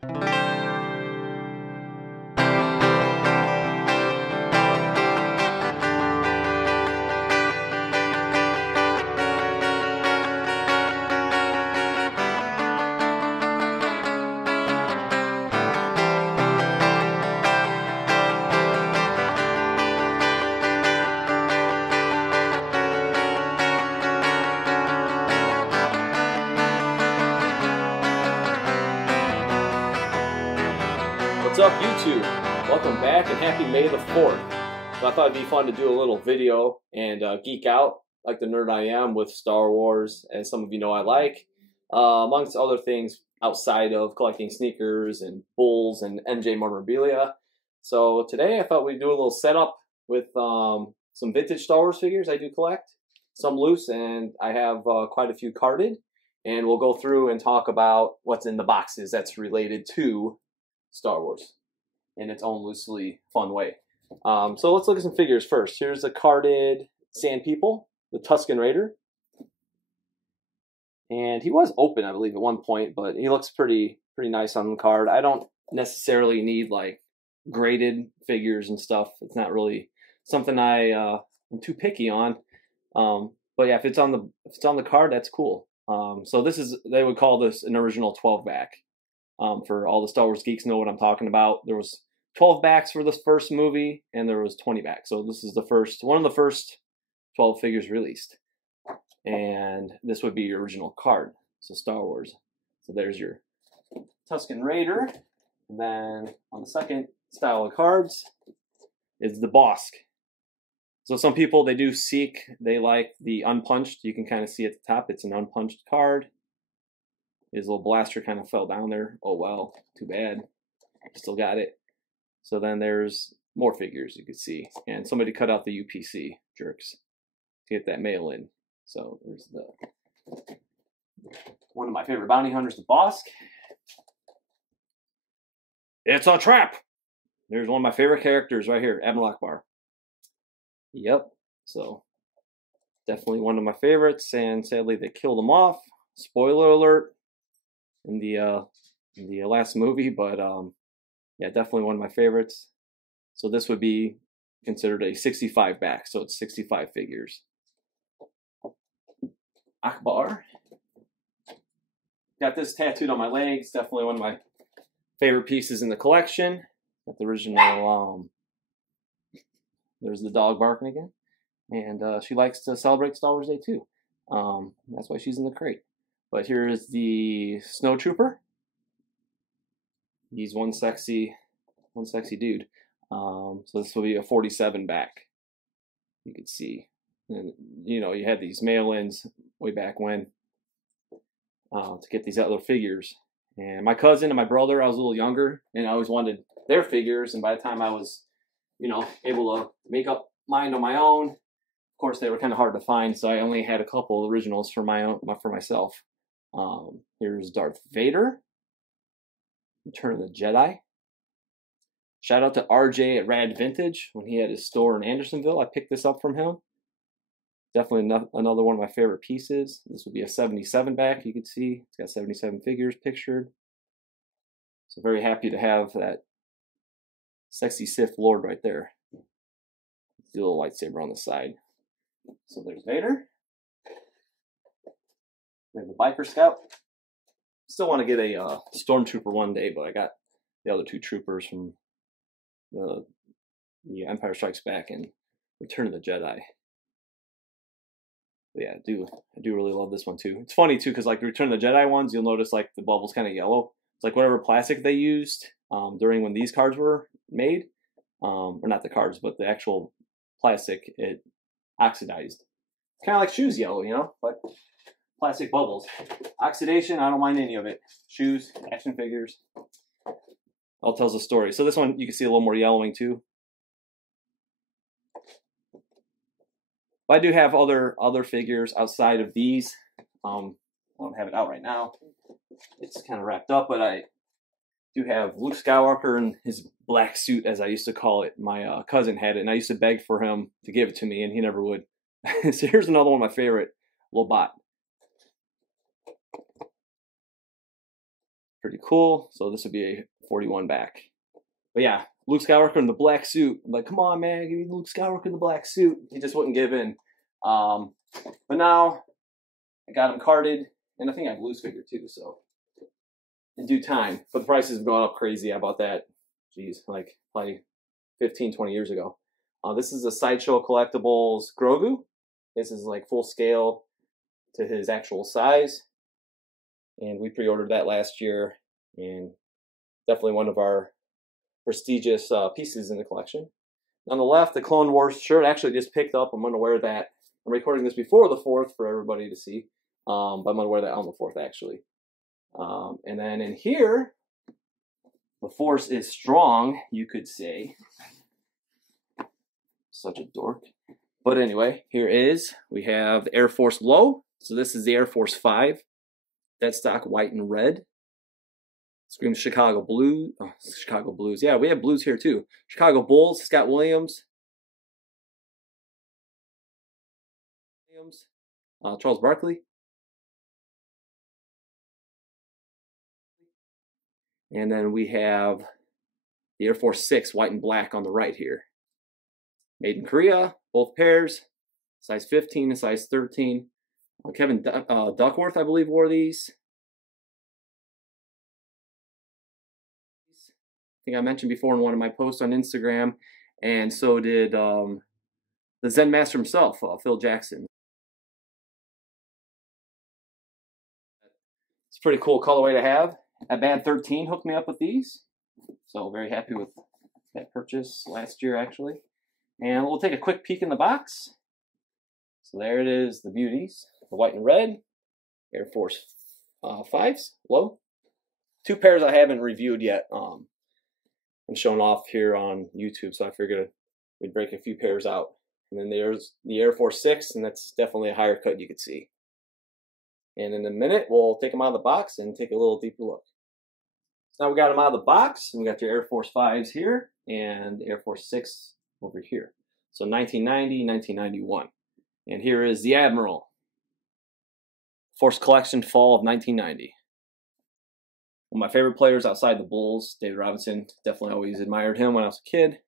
What's up, YouTube? Welcome back and happy May the 4th. So I thought it'd be fun to do a little video and geek out like the nerd I am with Star Wars, as some of you know I like, amongst other things outside of collecting sneakers and bulls and MJ memorabilia. So today I thought we'd do a little setup with some vintage Star Wars figures I do collect, some loose, and I have quite a few carded. And we'll go through and talk about what's in the boxes that's related to Star Wars in its own loosely fun way. So let's look at some figures first. Here's a carded Sand People, the Tusken Raider. And he was open, I believe, at one point, but he looks pretty nice on the card. I don't necessarily need like graded figures and stuff. It's not really something I'm too picky on. But yeah, if it's on the card, that's cool. So this is, they would call this an original 12 back. For all the Star Wars geeks know what I'm talking about. There was 12 backs for this first movie, and there was 20 backs. So this is the first, one of the first 12 figures released. And this would be your original card. So Star Wars. So there's your Tusken Raider. And then on the second style of cards is the Bosk. So some people, they do seek, they like the unpunched. You can kind of see at the top, it's an unpunched card. His little blaster kind of fell down there. Oh well, too bad. Still got it. So then there's more figures you can see. And somebody cut out the UPC, jerks, to get that mail in. So there's one of my favorite bounty hunters, the Bosk. It's a trap! There's one of my favorite characters right here, Admiral Akbar. Yep, so definitely one of my favorites, and sadly they killed him off. Spoiler alert in the last movie, but yeah, definitely one of my favorites. So this would be considered a 65 back, so it's 65 figures. Akbar. Got this tattooed on my legs. Definitely one of my favorite pieces in the collection. Got the original. There's the dog barking again, and she likes to celebrate Star Wars Day too. That's why she's in the crate. But here is the Snow Trooper. He's one sexy dude. So this will be a 47 back. You can see, and you know, you had these mail-ins way back when to get these other figures. And my cousin and my brother, I was a little younger, and I always wanted their figures. And by the time I was, you know, able to make up mine on my own, of course they were kind of hard to find. So I only had a couple of originals for myself. Here's Darth Vader, Return of the Jedi. Shout out to RJ at Rad Vintage when he had his store in Andersonville. I picked this up from him. Definitely another one of my favorite pieces. This would be a 77 back. You can see it's got 77 figures pictured. So very happy to have that sexy Sith Lord right there. The little lightsaber on the side. So there's Vader. We have the Biker Scout. Still want to get a Stormtrooper one day, but I got the other two troopers from the Empire Strikes Back and Return of the Jedi. But yeah, I do really love this one too. It's funny too, because like the Return of the Jedi ones, you'll notice like the bubble's kind of yellow. It's like whatever plastic they used during when these cards were made, or not the cards, but the actual plastic, it oxidized. It's kind of like shoes yellow, you know, but plastic bubbles. Oxidation, I don't mind any of it. Shoes, action figures, all tells a story. So this one, you can see a little more yellowing too. But I do have other figures outside of these. I don't have it out right now. It's kind of wrapped up, but I do have Luke Skywalker in his black suit, as I used to call it. My cousin had it, and I used to beg for him to give it to me, and he never would. So here's another one of my favorite, Lobot. Pretty cool. So this would be a 41 back. But yeah, Luke Skywalker in the black suit. I'm like, come on, man, give me Luke Skywalker in the black suit. He just wouldn't give in. But now I got him carded, and I think I have a loose figure too, so in due time. But the prices have gone up crazy. I bought that, geez, like probably 15, 20 years ago. This is a Sideshow Collectibles Grogu. This is like full scale to his actual size. And we pre-ordered that last year, and definitely one of our prestigious pieces in the collection. On the left, the Clone Wars shirt. Actually just picked up. I'm going to wear that. I'm recording this before the 4th for everybody to see. But I'm going to wear that on the 4th, actually. And then in here, the Force is strong, you could say. Such a dork. But anyway, here is, we have the Air Force Low. So this is the Air Force 5. Dead stock white and red. Screams Chicago Blue. Oh, Chicago Blues. Yeah, we have blues here too. Chicago Bulls, Scott Williams. Charles Barkley. And then we have the Air Force 6, white and black on the right here. Made in Korea, both pairs. Size 15 and size 13. Kevin Duckworth, I believe, wore these. I think I mentioned before in one of my posts on Instagram. And so did the Zen Master himself, Phil Jackson. It's a pretty cool colorway to have. At Bad 13 hooked me up with these. So very happy with that purchase last year, actually. And we'll take a quick peek in the box. So there it is, the beauties. The white and red, Air Force 5s, low. 2 pairs I haven't reviewed yet and shown off here on YouTube, so I figured we'd break a few pairs out. And then there's the Air Force 6, and that's definitely a higher cut you could see. And in a minute, we'll take them out of the box and take a little deeper look. So now we got them out of the box, and we got your Air Force 5s here, and the Air Force 6 over here. So 1990, 1991. And here is the Admiral. Force Collection, fall of 1990. One of my favorite players outside the Bulls, David Robinson. Definitely always admired him when I was a kid.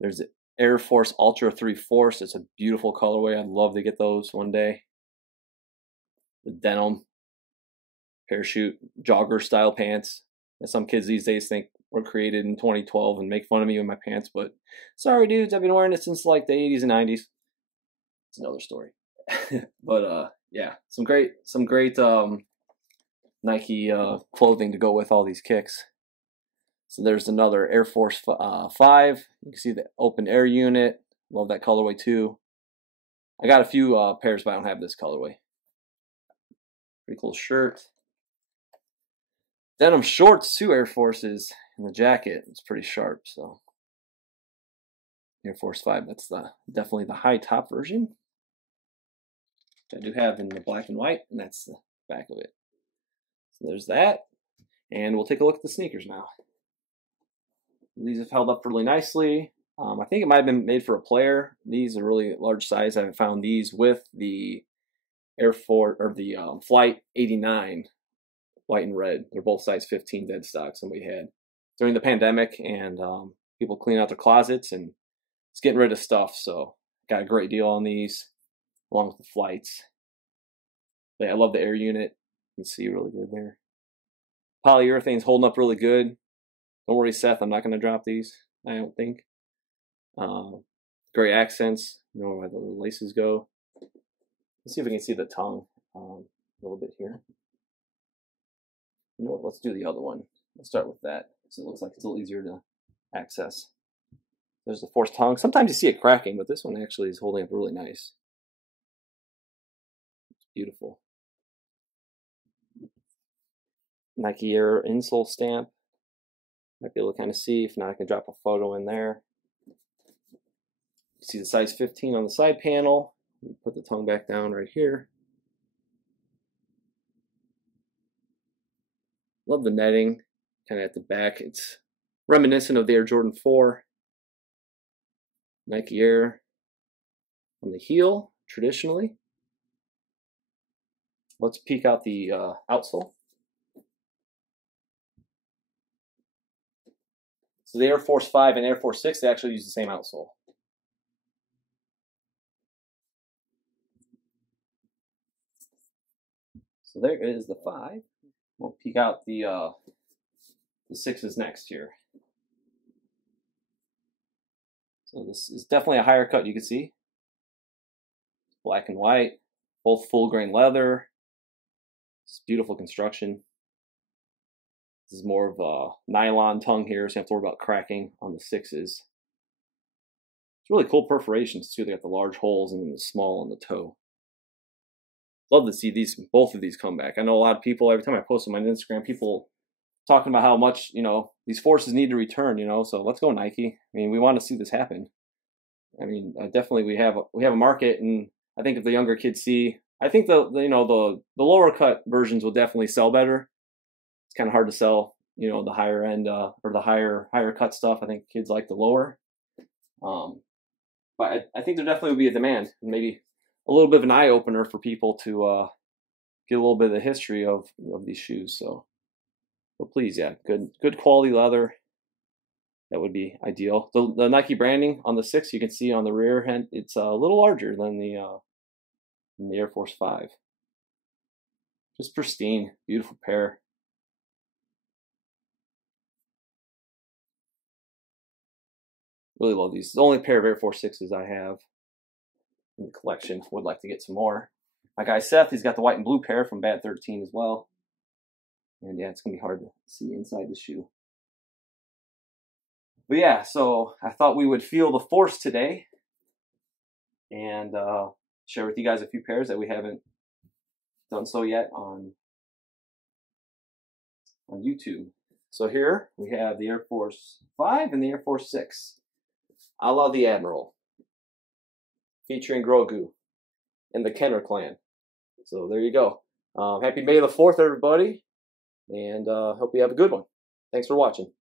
There's the Air Force Ultra 3 Force. It's a beautiful colorway. I'd love to get those one day. The denim parachute jogger style pants that some kids these days think were created in 2012 and make fun of me with my pants. But sorry, dudes, I've been wearing it since like the 80s and 90s. It's another story. But yeah, some great Nike clothing to go with all these kicks. So there's another Air Force 5. You can see the open air unit. Love that colorway too. I got a few pairs, but I don't have this colorway. Pretty cool shirt. Denim shorts, 2 Air Forces, and the jacket. It's pretty sharp. So Air Force 5. That's definitely the high top version. I do have in the black and white, and that's the back of it. So there's that, and we'll take a look at the sneakers now. These have held up really nicely. I think it might have been made for a player. These are really large size. I haven't found these with the Air Force or the Flight 89 white and red. They're both size 15 dead stock. Somebody had during the pandemic, and people clean out their closets and it's getting rid of stuff. So got a great deal on these, along with the flights. But yeah, I love the air unit. You can see really good there. Polyurethane's holding up really good. Don't worry, Seth, I'm not going to drop these, I don't think. Great accents. You know where the little laces go. Let's see if we can see the tongue a little bit here. You know what, let's do the other one. Let's start with that, so it looks like it's a little easier to access. There's the Force tongue. Sometimes you see it cracking, but this one actually is holding up really nice. It's beautiful. Nike Air insole stamp. Might be able to kind of see. If not, I can drop a photo in there. You see the size 15 on the side panel. Put the tongue back down right here. Love the netting, kind of at the back. It's reminiscent of the Air Jordan 4. Nike Air on the heel, traditionally. Let's peek out the outsole. So the Air Force 5 and Air Force 6, they actually use the same outsole. So there is the 5. We'll peek out the 6s next here. So this is definitely a higher cut, you can see. Black and white, both full grain leather. It's beautiful construction. This is more of a nylon tongue here, so you have to worry about cracking on the 6s. It's really cool perforations too. They got the large holes and then the small on the toe. Love to see both of these come back. I know a lot of people, every time I post on my Instagram, people talking about how much, these forces need to return, so let's go Nike. I mean, we want to see this happen. I mean, definitely we have a market, and I think if the younger kids see, I think the lower cut versions will definitely sell better. It's kind of hard to sell, the higher end or the higher cut stuff. I think kids like the lower. But I think there definitely will be a demand, and maybe a little bit of an eye opener for people to get a little bit of the history of these shoes. So, but please, yeah, good quality leather. That would be ideal. The Nike branding on the 6, you can see on the rear end, it's a little larger than the Air Force 5. Just pristine, beautiful pair. Really love these. It's the only pair of Air Force 6s I have in the collection. Would like to get some more. My guy Seth, he's got the white and blue pair from Bad 13 as well. And yeah, it's going to be hard to see inside the shoe. But yeah, so I thought we would feel the force today and share with you guys a few pairs that we haven't done so yet on YouTube. So here we have the Air Force 5 and the Air Force 6, a la the Admiral, featuring Grogu and the Kenner clan. So there you go. Happy May the 4th, everybody, and hope you have a good one. Thanks for watching.